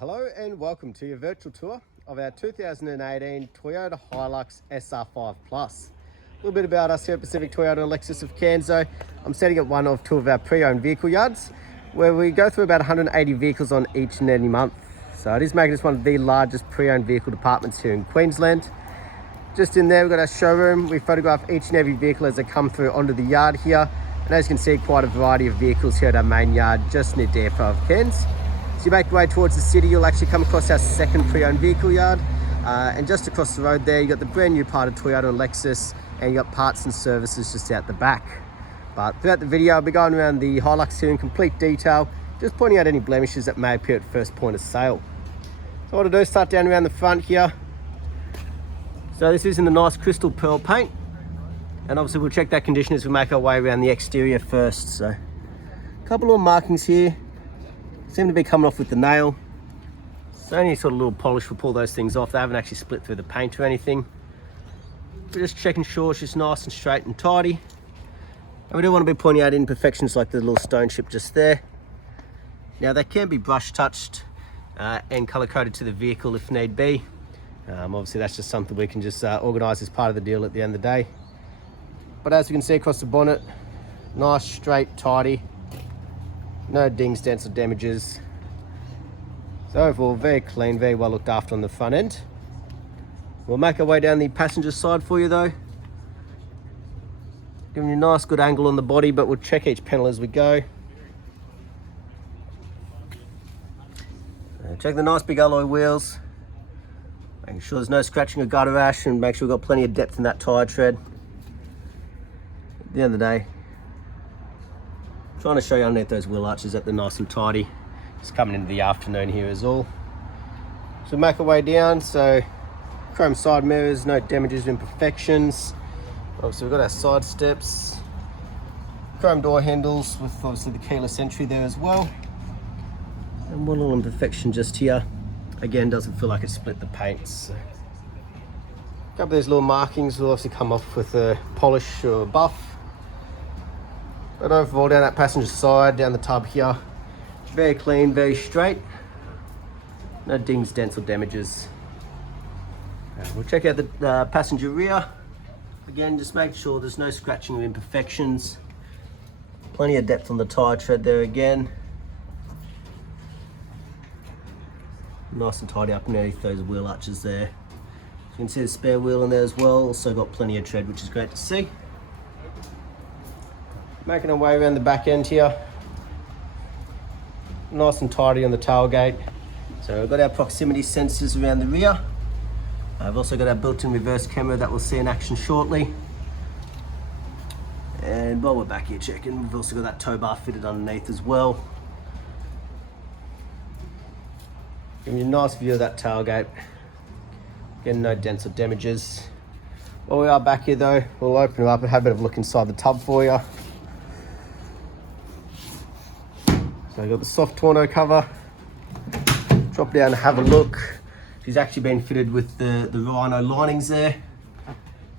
Hello and welcome to your virtual tour of our 2018 Toyota Hilux SR5 Plus. A little bit about us here at Pacific Toyota and Lexus of Cairns. I'm setting up one of two of our pre-owned vehicle yards where we go through about 180 vehicles on each and any month. So it is making us one of the largest pre-owned vehicle departments here in Queensland. Just in there we've got our showroom. We photograph each and every vehicle as they come through onto the yard here. And as you can see, quite a variety of vehicles here at our main yard just near Depot of Cairns. So you make your way towards the city, you'll actually come across our second pre-owned vehicle yard. And just across the road there, you got the brand new part of Toyota and Lexus, and you got parts and services just out the back. But throughout the video, I'll be going around the Hilux here in complete detail, just pointing out any blemishes that may appear at first point of sale. So what I'll do is start down around the front here. So this is in the nice crystal pearl paint. And obviously we'll check that condition as we make our way around the exterior first. So a couple of markings here. Seem to be coming off with the nail. So any sort of little polish will pull those things off. They haven't actually split through the paint or anything. We're just checking sure it's just nice and straight and tidy. And we do want to be pointing out imperfections like the little stone chip just there. Now they can be brush touched and color coded to the vehicle if need be. Obviously that's just something we can just organise as part of the deal at the end of the day. But as you can see across the bonnet, nice, straight, tidy. No dings, dents or damages. So overall very clean, very well looked after on the front end. We'll make our way down the passenger side for you though. Giving you a nice good angle on the body, but we'll check each panel as we go. Check the nice big alloy wheels. Making sure there's no scratching or gutter rash, and make sure we've got plenty of depth in that tyre tread. At the end of the day, trying to show you underneath those wheel arches that they're nice and tidy. Just coming into the afternoon here is all. So make our way down. So chrome side mirrors, no damages or imperfections. Obviously we've got our side steps, chrome door handles with obviously the keyless entry there as well. And one little imperfection just here. Again, doesn't feel like it split the paints. So a couple of these little markings will obviously come off with a polish or a buff. But overall, down that passenger side, down the tub here, very clean, very straight. No dings, dents or damages. We'll check out the passenger rear. Again, just make sure there's no scratching or imperfections. Plenty of depth on the tyre tread there again. Nice and tidy up underneath those wheel arches there. You can see the spare wheel in there as well. Also got plenty of tread, which is great to see. Making our way around the back end here. Nice and tidy on the tailgate. So we've got our proximity sensors around the rear. I've also got our built-in reverse camera that we'll see in action shortly. And while we're back here checking, we've also got that tow bar fitted underneath as well. Giving you a nice view of that tailgate. Again, no dents or damages. While we are back here though, we'll open it up and have a bit of a look inside the tub for you. So I've got the soft tonneau cover. Drop down and have a look. She's actually been fitted with the Rhino linings there.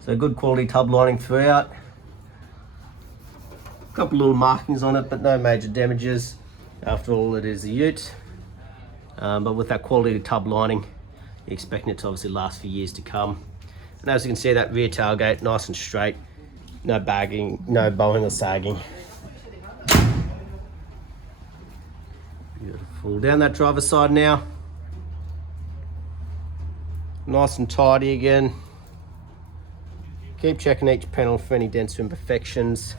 So good quality tub lining throughout. A couple little markings on it, but no major damages. After all, it is a ute. But with that quality tub lining, you're expecting it to obviously last for years to come. And as you can see, that rear tailgate, nice and straight. No bagging, no bowing or sagging. Beautiful. Down that driver's side now. Nice and tidy again. Keep checking each panel for any dents or imperfections.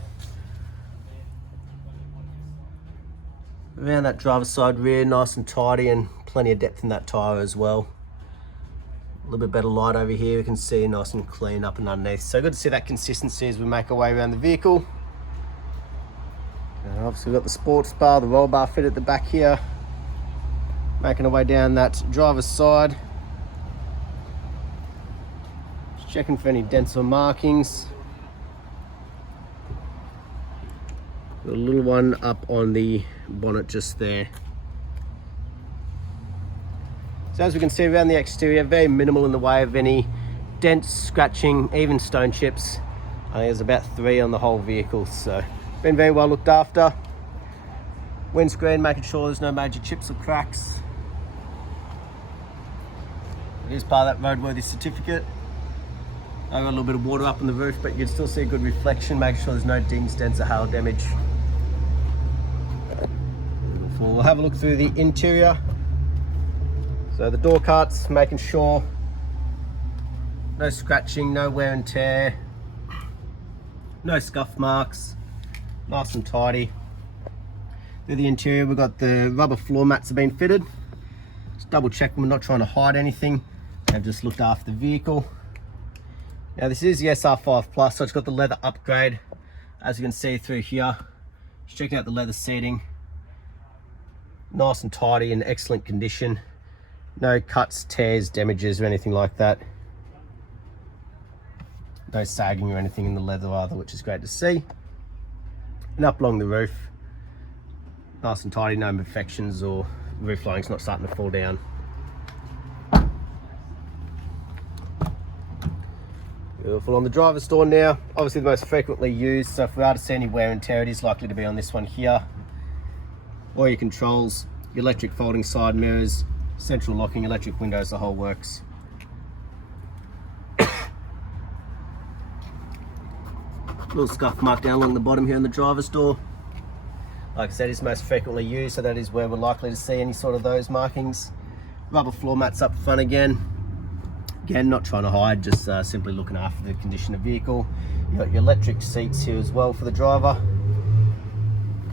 Around that driver's side rear, nice and tidy and plenty of depth in that tyre as well. A little bit better light over here, we can see nice and clean up and underneath. So good to see that consistency as we make our way around the vehicle. And obviously we've got the sports bar, the roll bar fit at the back here. Making our way down that driver's side. Just checking for any dents or markings. Got a little one up on the bonnet just there. So as we can see around the exterior, very minimal in the way of any dents, scratching, even stone chips. I think there's about 3 on the whole vehicle, so been very well looked after. Windscreen, making sure there's no major chips or cracks. It is part of that roadworthy certificate. I've got a little bit of water up on the roof, but you can still see a good reflection, making sure there's no dings, dents or hail damage. We'll have a look through the interior. So the door cuts, making sure no scratching, no wear and tear, no scuff marks, nice and tidy. Through the interior, we've got the rubber floor mats have been fitted. Just double check we're not trying to hide anything. I've just looked after the vehicle. Now this is the SR5 Plus, so it's got the leather upgrade. As you can see through here, just checking out the leather seating. Nice and tidy and excellent condition. No cuts, tears, damages or anything like that. No sagging or anything in the leather either, which is great to see. And up along the roof, nice and tidy, no imperfections or roof linings not starting to fall down. Beautiful. On the driver's door now, obviously the most frequently used, so if we are to see any wear and tear, it is likely to be on this one here. All your controls, your electric folding side mirrors, central locking, electric windows, the whole works. Little scuff mark down along the bottom here on the driver's door. Like I said, it's most frequently used, so that is where we're likely to see any sort of those markings. Rubber floor mats up front again. Again, not trying to hide, just simply looking after the condition of the vehicle. You've got your electric seats here as well for the driver.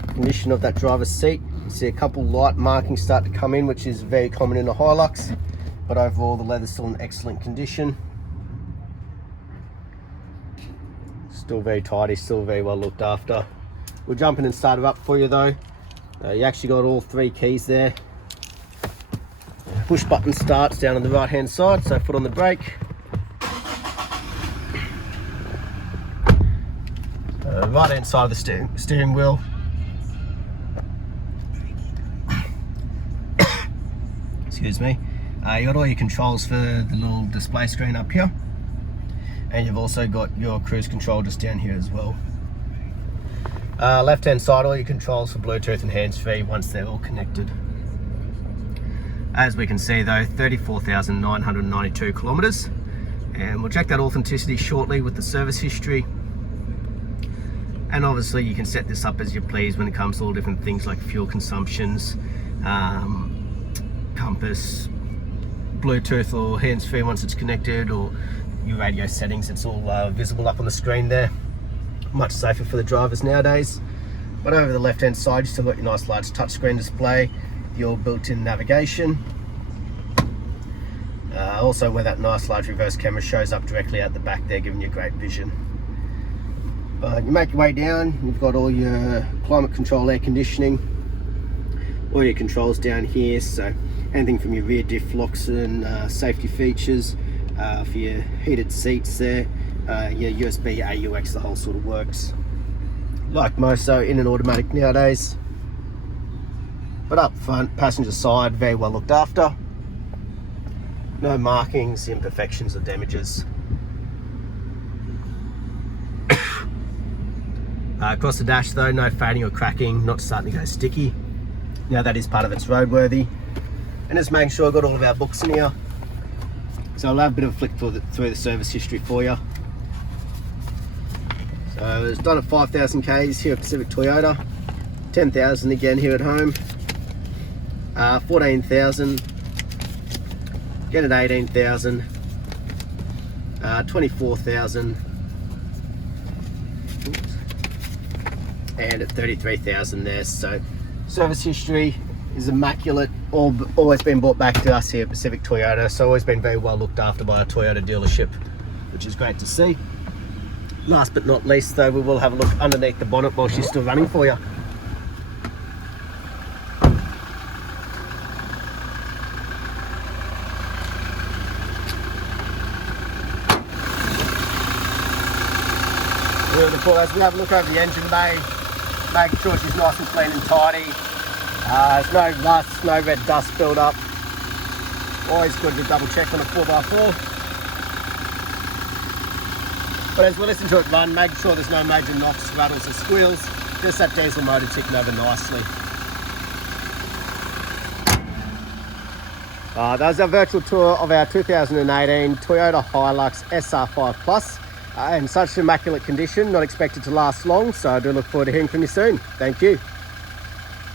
Condition of that driver's seat. You see a couple light markings start to come in, which is very common in a Hilux, but overall the leather's still in excellent condition. Still very tidy, still very well looked after. We'll jump in and start it up for you though. You actually got all three keys there. Push button starts down on the right hand side, so foot on the brake. Right hand side of the steering wheel. Excuse me. You got all your controls for the little display screen up here. And you've also got your cruise control just down here as well. Left hand side, all your controls for Bluetooth and hands-free once they're all connected. As we can see though, 34,992 kilometers, and we'll check that authenticity shortly with the service history. And obviously you can set this up as you please when it comes to all different things like fuel consumptions, compass, Bluetooth or hands-free once it's connected, or your radio settings. It's all visible up on the screen there. Much safer for the drivers nowadays. But over the left hand side, you still got your nice large touchscreen display, your built-in navigation. Also where that nice large reverse camera shows up directly out the back there, giving you great vision. But you make your way down, you've got all your climate control, air conditioning, all your controls down here, so anything from your rear diff locks and safety features, for your heated seats there, your USB AUX, the whole sort of works. Like most, so in an automatic nowadays. But up front, passenger side, very well looked after. No markings, imperfections or damages. Across the dash though, no fading or cracking, not starting to go sticky. Now that is part of its roadworthy. And just making sure I've got all of our books in here. So I'll have a bit of a flick through the service history for you. So it's done at 5,000 Ks here at Pacific Toyota, 10,000 again here at home, 14,000, again at 18,000, 24,000, and at 33,000 there. So service history is immaculate, always been brought back to us here at Pacific Toyota, so always been very well looked after by a Toyota dealership, which is great to see. Last but not least though, we will have a look underneath the bonnet while she's still running for you. Beautiful. As we have a look over the engine bay, making sure she's nice and clean and tidy. There's no rust, no red dust build up. Always good to double check on a 4x4. But as we listen to it run, making sure there's no major knocks, rattles or squeals, just that diesel motor ticking over nicely. That was our virtual tour of our 2018 Toyota Hilux SR5 Plus. In such immaculate condition, not expected to last long, so I do look forward to hearing from you soon. Thank you.